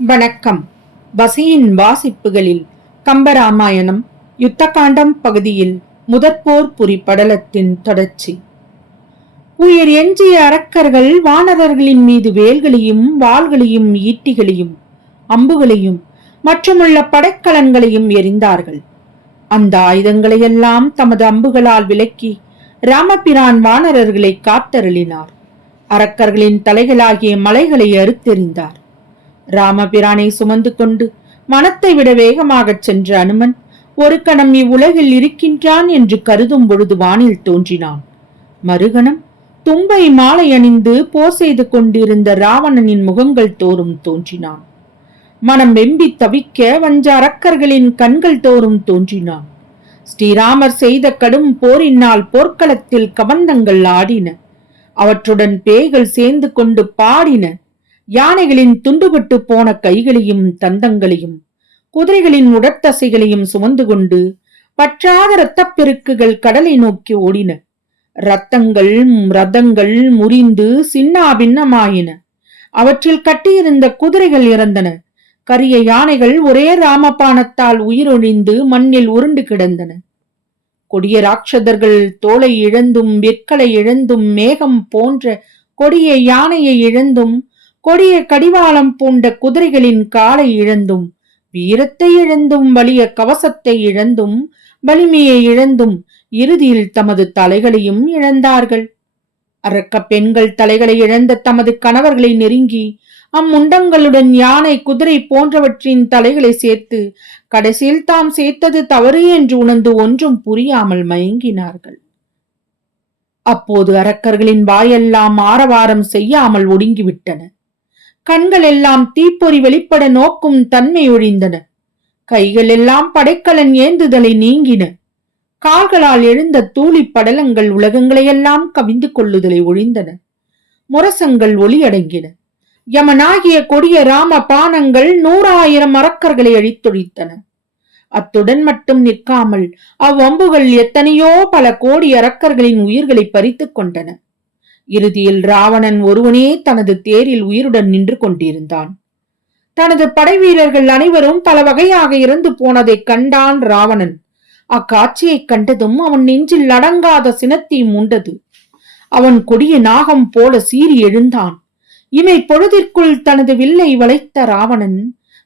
வணக்கம். வசியின் வாசிப்புகளில் கம்பராமாயணம் யுத்தகாண்டம் பகுதியில் முதற்போர் புரி படலத்தின் தொடர்ச்சி. உயிர் எஞ்சிய அரக்கர்கள் வானரர்களின் மீது வேல்களையும் வாள்களையும் ஈட்டிகளையும் அம்புகளையும் மற்றுமுள்ள படைக்கலன்களையும் எறிந்தார்கள். அந்த ஆயுதங்களையெல்லாம் தமது அம்புகளால் விலக்கி ராமபிரான் வானரர்களை காத்தருளினார். அரக்கர்களின் தலைகளாகிய மலைகளை அறுத்தெறிந்தார். ராமபிரானை சுமந்து கொண்டு மனத்தை விட வேகமாகச் சென்ற அனுமன் ஒரு கணம் இவ்வுலகில் இருக்கின்றான் என்று கருதும் பொழுது வானில் தோன்றினான். மறுகணம் தும்பை மாலை அணிந்து போர் செய்து கொண்டிருந்த ராவணனின் முகங்கள் தோறும் தோன்றினான். மனம் வெம்பி தவிக்க வஞ்ச அரக்கர்களின் கண்கள் தோறும் தோன்றினான். ஸ்ரீராமர் செய்த கடும் போரினால் போர்க்களத்தில் கபந்தங்கள் ஆடின. அவற்றுடன் பேய்கள் சேர்ந்து கொண்டு பாடின. யானைகளின் துண்டுபட்டு போன கைகளையும் தந்தங்களையும் குதிரைகளின் உடற்தசைகளையும் சுமந்து கொண்டு பற்றாத இரத்தப்பெருக்குகள் கடலை நோக்கி ஓடின. ரதங்கள் முறிந்து சின்னா பின்னமாயின. அவற்றில் கட்டியிருந்த குதிரைகள் இறந்தன. கரிய யானைகள் ஒரே ராமபாணத்தால் உயிரொழிந்து மண்ணில் உருண்டு கிடந்தன. கொடிய ராட்சதர்கள் தோலை இழந்தும் வெற்களை இழந்தும் மேகம் போன்ற கொடிய யானையை இழந்தும் கொடிய கடிவாளம் பூண்ட குதிரைகளின் காலை இழந்தும் வீரத்தை இழந்தும் வலிய கவசத்தை இழந்தும் வலிமையை இழந்தும் இறுதியில் தமது தலைகளையும் இழந்தார்கள். அரக்க பெண்கள் தலைகளை இழந்த தமது கணவர்களை நெருங்கி அம்முண்டங்களுடன் யானை குதிரை போன்றவற்றின் தலைகளை சேர்த்து கடைசியில் தாம் சேர்த்தது தவறு என்று உணர்ந்து ஒன்றும் புரியாமல் மயங்கினார்கள். அப்போது அரக்கர்களின் வாயெல்லாம் ஆரவாரம் செய்யாமல் ஒடுங்கிவிட்டன. கண்கள் எல்லாம் தீப்பொறி வெளிப்பட நோக்கும் தன்மை ஒழிந்தன. கைகள் எல்லாம் படைக்கலன் ஏந்துதலை நீங்கின. கால்களால் எழுந்த தூளி படலங்கள் உலகங்களையெல்லாம் கவிந்து கொள்ளுதலை ஒழிந்தன. முரசங்கள் ஒளியடங்கின. யமனாகிய கொடிய ராம பானங்கள் 100,000 அரக்கர்களை அழித்தொழித்தன. அத்துடன் மட்டும் நிற்காமல் அவ்வம்புகள் எத்தனையோ பல கோடி அரக்கர்களின் உயிர்களை பறித்துக் கொண்டன. இறுதியில் ராவணன் ஒருவனே தனது தேரில் உயிருடன் நின்று கொண்டிருந்தான். தனது படை வீரர்கள் அனைவரும் பல வகையாக இறந்து போனதைக் கண்டான் ராவணன். அக்காட்சியைக் கண்டதும் அவன் நெஞ்சில் அடங்காத சினத்தை மூண்டது. அவன் கொடிய நாகம் போல சீறி எழுந்தான். இமை பொழுதிற்குள் தனது வில்லை வளைத்த ராவணன்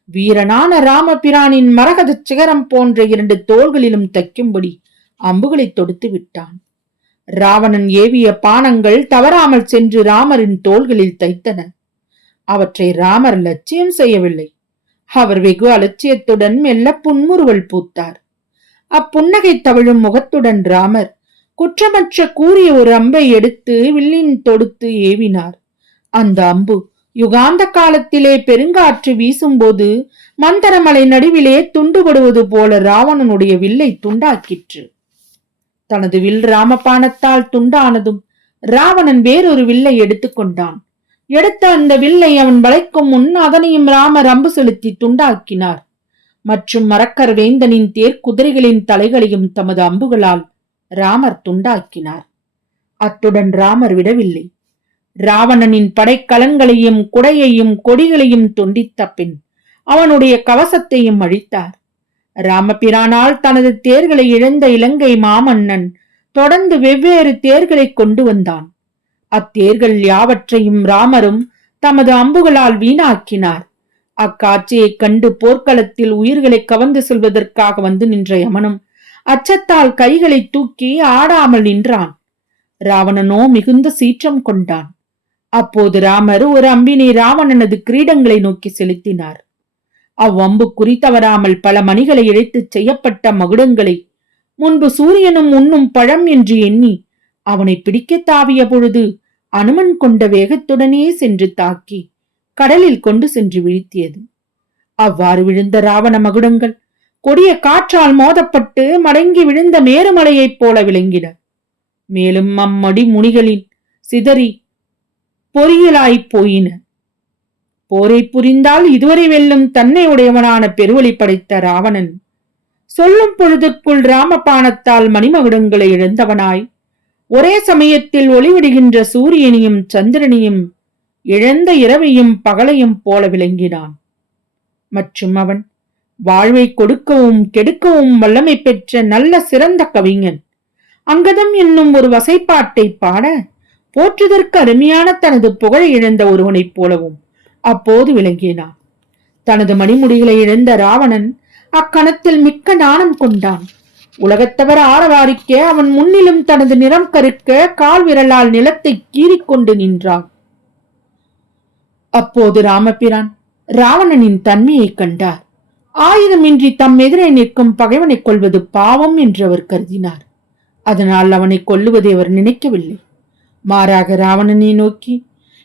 வீரனான ராமபிரானின் மரகத சிகரம் போன்ற 2 தோள்களிலும் தைக்கும்படி அம்புகளை தொடுத்து விட்டான். ராவணன் ஏவிய பானங்கள் தவறாமல் சென்று ராமரின் தோள்களில் தைத்தன. அவற்றை ராமர் லட்சியம் செய்யவில்லை. அவர் வெகு அலட்சியத்துடன் மெல்ல புன்முறுவல் பூத்தார். அப்புன்னகை தவழும் முகத்துடன் ராமர் குற்றமற்ற கூறிய ஒரு அம்பை எடுத்து வில்லின் தொடுத்து ஏவினார். அந்த அம்பு யுகாந்த காலத்திலே பெருங்காற்று வீசும்போது மந்தரமலை நடுவிலே துண்டுபடுவது போல ராவணனுடைய வில்லை துண்டாக்கிற்று. தனது வில் ராமபாணத்தால் துண்டானதும் ராவணன் வேறொரு வில்லை எடுத்துக்கொண்டான். எடுத்த அந்த வில்லை அவன் வளைக்கும் முன் அதனையும் ராமர் அம்பு செலுத்தி துண்டாக்கினார். மற்றும் மரக்கர் வேந்தனின் தேர்க்குதிரைகளின் தலைகளையும் தமது அம்புகளால் ராமர் துண்டாக்கினார். அத்துடன் ராமர் விடவில்லை. ராவணனின் படைக்கலன்களையும் குடையையும் கொடிகளையும் துண்டித்த பின் அவனுடைய கவசத்தையும் அழித்தார். ராமபிரானால் தனது தேர்களை இழந்த இலங்கை மாமன்னன் தொடர்ந்து வெவ்வேறு தேர்களை கொண்டு வந்தான். அத்தேர்கள் யாவற்றையும் ராமரும் தமது அம்புகளால் வீணாக்கினார். அக்காட்சியைக் கண்டு போர்க்களத்தில் உயிர்களை கவர்ந்து செல்வதற்காக வந்து நின்ற யமனும் அச்சத்தால் கைகளை தூக்கி ஆடாமல் நின்றான். ராவணனோ மிகுந்த சீற்றம் கொண்டான். அப்போது ராமர் ஒரு அம்பினை ராவணனது கிரீடங்களை நோக்கி செலுத்தினார். அவ்வம்பு குறித்தவராமல் பல மணிகளை இழைத்துச் செய்யப்பட்ட மகுடங்களை முன்பு சூரியனும் உண்ணும் பழம் என்று எண்ணி அவனை பிடிக்க தாவிய பொழுது அனுமன் கொண்ட வேகத்துடனே சென்று தாக்கி கடலில் கொண்டு சென்று வீழ்த்தியது. அவ்வாறு விழுந்த ராவண மகுடங்கள் கொடிய காற்றால் மோதப்பட்டு மடங்கி விழுந்த மேருமலையைப் போல விளங்கின. மேலும் அம்மடி முனிகளின் சிதறி பொறியலாய்ப் போயின. போரை புரிந்தால் இதுவரை வெல்லும் தன்னை உடையவனான பெருவழி படைத்த ராவணன் சொல்லும் பொழுதுக்குள் ராமபாணத்தால் மணிமகுடங்களை இழந்தவனாய் ஒரே சமயத்தில் ஒளிவிடுகின்ற சூரியனையும் சந்திரனையும் இழந்த இரவையும் பகலையும் போல விளங்கினான். மற்றும் அவன் வாழ்வை கொடுக்கவும் கெடுக்கவும் வல்லமை பெற்ற நல்ல சிறந்த கவிஞன். அங்கதம் என்னும் ஒரு வசைப்பாட்டை பாட போற்றுதற்கு அருமையான தனது புகழை இழந்த ஒருவனைப் போலவும் அப்போது விளங்கினான். தனது மணிமுடிகளை இழந்த ராவணன் அக்கணத்தில் மிக்க நாணம் கொண்டான். உலகத்தவர் ஆரவாரிக்க அவன் முன்னிலும் தனது நிறம் கருக்க கால் விரலால் நிலத்தை கீறிக்கொண்டு நின்றான். அப்போது ராமபிரான் ராவணனின் தன்மையை கண்டார். ஆயுதமின்றி தம் எதிரே நிற்கும் பகைவனை கொல்வது பாவம் என்று அவர் கருதினார். அதனால் அவனை கொல்லுவதை அவர் நினைக்கவில்லை. மாறாக ராவணனை நோக்கி,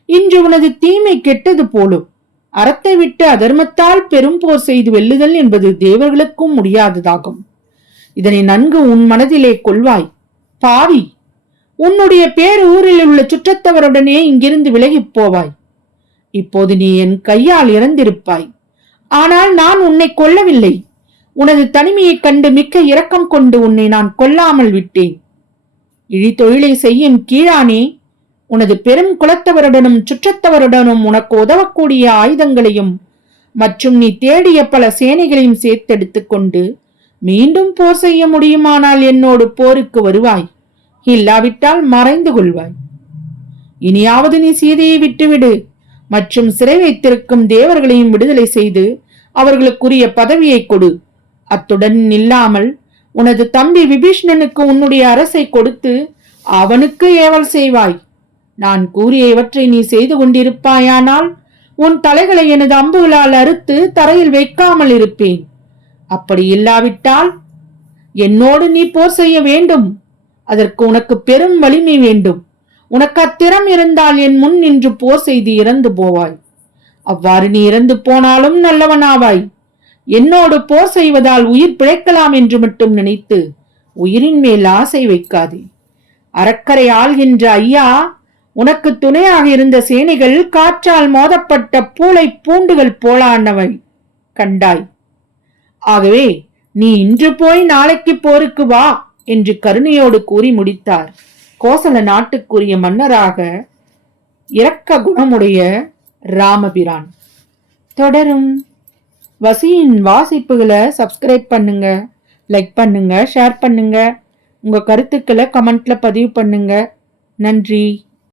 இன்று உனது தீமை கெட்டது போலும். அறத்தை விட்டு அதர்மத்தால் பெரும் போர் செய்து வெல்லுதல் என்பது தேவர்களுக்கும் முடியாததாகும். இதனை நன்கு உன் மனதிலே கொள்வாய். பாவி, உன்னுடைய பேரூரில் உள்ள சுற்றத்தவருடனே இங்கிருந்து விலகிப் போவாய். இப்போது நீ என் கையால் இறந்திருப்பாய். ஆனால் நான் உன்னை கொல்லவில்லை. உனது தனிமையைக் கண்டு மிக்க இரக்கம் கொண்டு உன்னை நான் கொல்லாமல் விட்டேன். இழிதொழிலை செய்யும் கீழானே, உனது பெரும் குலத்தவருடனும் சுற்றத்தவருடனும் உனக்கு உதவக்கூடிய ஆயுதங்களையும் மற்றும் நீ தேடிய பல சேனைகளையும் சேர்த்தெடுத்துக் கொண்டு மீண்டும் போர் செய்ய முடியுமானால் என்னோடு போருக்கு வருவாய். இல்லாவிட்டால் மறைந்து கொள்வாய். இனியாவது நீ சீதையை விட்டுவிடு மற்றும் சிறை வைத்திருக்கும் தேவர்களையும் விடுதலை செய்து அவர்களுக்குரிய பதவியை கொடு. அத்துடன் இல்லாமல் உனது தம்பி விபீஷ்ணனுக்கு உன்னுடைய அரசை கொடுத்து அவனுக்கு ஏவல் செய்வாய். நான் கூறிய இவற்றை நீ செய்து கொண்டிருப்பாயானால் உன் தலைகளை எனது அம்புகளால் அறுத்து தரையில் வைக்காமல் இருப்பேன். அப்படி இல்லாவிட்டால் என்னோடு நீ போர் செய்ய வேண்டும். அதற்கு உனக்கு பெரும் வலிமை வேண்டும். உனக்கு அத்திறம் இருந்தால் என் முன் நின்று போர் செய்து இறந்து போவாய். அவ்வாறு நீ இறந்து போனாலும் நல்லவனாவாய். என்னோடு போர் செய்வதால் உயிர் பிழைக்கலாம் என்று மட்டும் நினைத்து உயிரின் மேல் ஆசை வைக்காதே. அறக்கரை ஆள்கின்ற ஐயா, உனக்கு துணையாக இருந்த சேனைகள் காற்றால் மோதப்பட்ட பூளை பூண்டுகள் போலானவை கண்டாய். ஆகவே நீ இன்று போய் நாளைக்கு போருக்கு வா என்று கருணையோடு கூறி முடித்தார். கோசல நாட்டுக்குரிய மன்னராக இரக்க குணமுடைய ராமபிரான். தொடரும். வசியின் வாசிப்புகளை சப்ஸ்கிரைப் பண்ணுங்க, லைக் பண்ணுங்க, ஷேர் பண்ணுங்க. உங்க கருத்துக்களை கமெண்ட்ல பதிவு பண்ணுங்க. நன்றி.